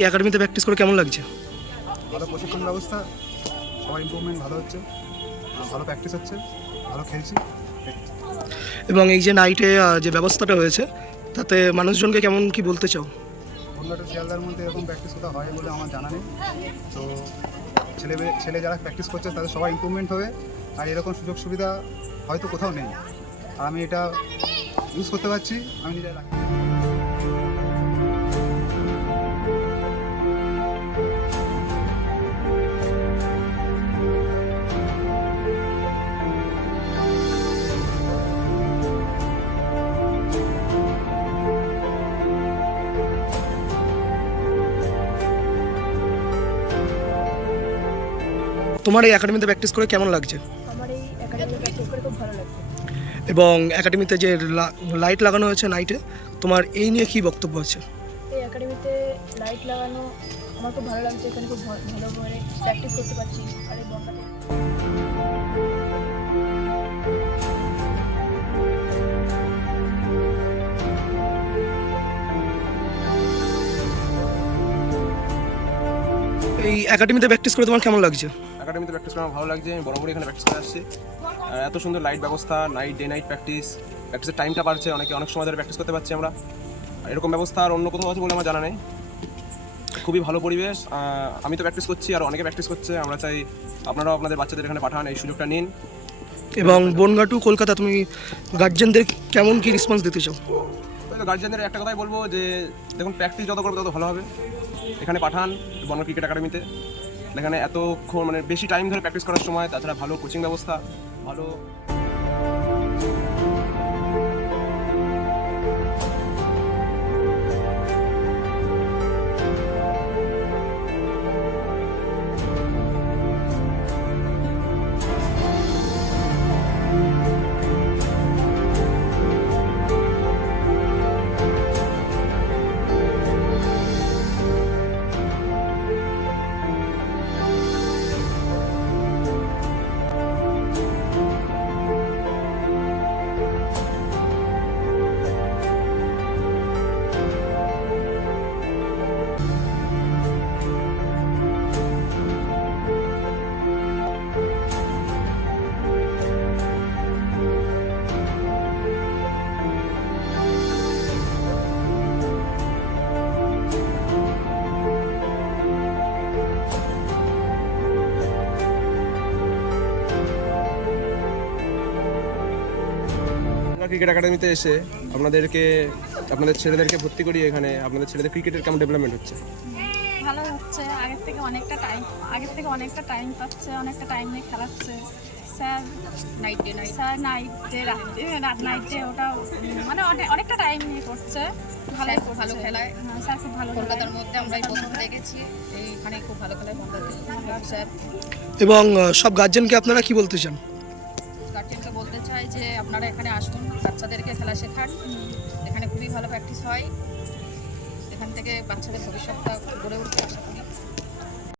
এই একাডেমিতে প্র্যাকটিস করে কেমন লাগছে? ভালো প্রশিক্ষণ ব্যবস্থা, সবার ইমপ্রুভমেন্ট ভালো হচ্ছে, ভালো প্র্যাকটিস হচ্ছে, ভালো খেলছি। এবং এই যে নাইটে যে ব্যবস্থাটা হয়েছে তাতে মানুষজনকে কেমন কি বলতে চাও? অন্য একটা শিয়ালদার মধ্যে এরকম প্র্যাকটিস কোথাও হয় বলে আমার জানা নেই। তো ছেলে যারা প্র্যাকটিস করছে তাদের সবার ইমপ্রুভমেন্ট হবে, আর এরকম সুযোগ সুবিধা হয়তো কোথাও নেই। আর আমি এটা ইউজ করতে পারছি, আমি নিজে রাখি। তোমার এই একাডেমিতে প্র্যাকটিস করে কেমন লাগছে? আমার এই একাডেমিতে প্র্যাকটিস করে খুব ভালো লাগছে। এবং একাডেমিতে যে লাইট লাগানো হয়েছে নাইটে, তোমার এই নিয়ে কি বক্তব্য আছে? এই একাডেমিতে লাইট লাগানো আমার খুব ভালো লাগছে, এখানে খুব ভালোভাবে প্র্যাকটিস করতে পারছি। আর এই বঙ্গাতে এই একাডেমিতে প্র্যাকটিস করে তোমার কেমন লাগছে? একাডেমিতে প্র্যাকটিস করে আমার ভালো লাগছে। আমি বরাবরই এখানে প্র্যাকটিস করে আসছি। এত সুন্দর লাইট ব্যবস্থা, ডে নাইট প্র্যাকটিসের টাইমটা বাড়ছে, অনেক সময় ধরে প্র্যাকটিস করতে পারছি আমরা। এরকম ব্যবস্থা আর অন্য কোথাও আছে বলে আমার জানা নেই। খুবই ভালো পরিবেশ। আমি তো প্র্যাকটিস করছি, আর অনেকে প্র্যাকটিস করছে। আমরা চাই আপনারাও আপনাদের বাচ্চাদের এখানে পাঠান, এই সুযোগটা নিন। এবং বনগাঁ টু কলকাতা তুমি গার্জেনদের কেমন কি রেসপন্স দিতে চাও? গার্জিয়ানদের একটা কথাই বলবো যে দেখুন, প্র্যাকটিস যত করবে তত ভালো হবে। এখানে পাঠান বনগাঁ ক্রিকেট একাডেমিতে। এখানে এতক্ষণ বেশি টাইম ধরে প্র্যাকটিস করার সময়, তাছাড়া ভালো কোচিং ব্যবস্থা, ভালো ক্রিকেট একাডেমিতে এসে আপনাদের ছেলেদেরকে ভর্তি করিয়ে এখানে আপনাদের ছেলেদের ক্রিকেটের কেমন ডেভেলপমেন্ট হচ্ছে? ভালো হচ্ছে। আগের থেকে অনেকটা টাইম পাচ্ছে, অনেকটা টাইম নিয়ে খেলাচ্ছে। স্যার নাইটে ওটা অনেকটা টাইম নিয়ে করছে। ভালো খেলায়। স্যার খুব ভালো কলকাতার মধ্যে আমরাই প্রথম দেখেছি, এইখানে খুব ভালো খেলায় স্যার। এবং সব গার্জেনকে আপনারা কি বলতে চান? গার্জেনকে বলতে চাই যে আপনারা এখানে আসুন, বাচ্চাদেরকে খেলা শেখান। এখানে খুবই ভালো প্র্যাকটিস হয়। এখান থেকে বাচ্চাদের ভবিষ্যৎটা গড়ে উঠতে আশা করি।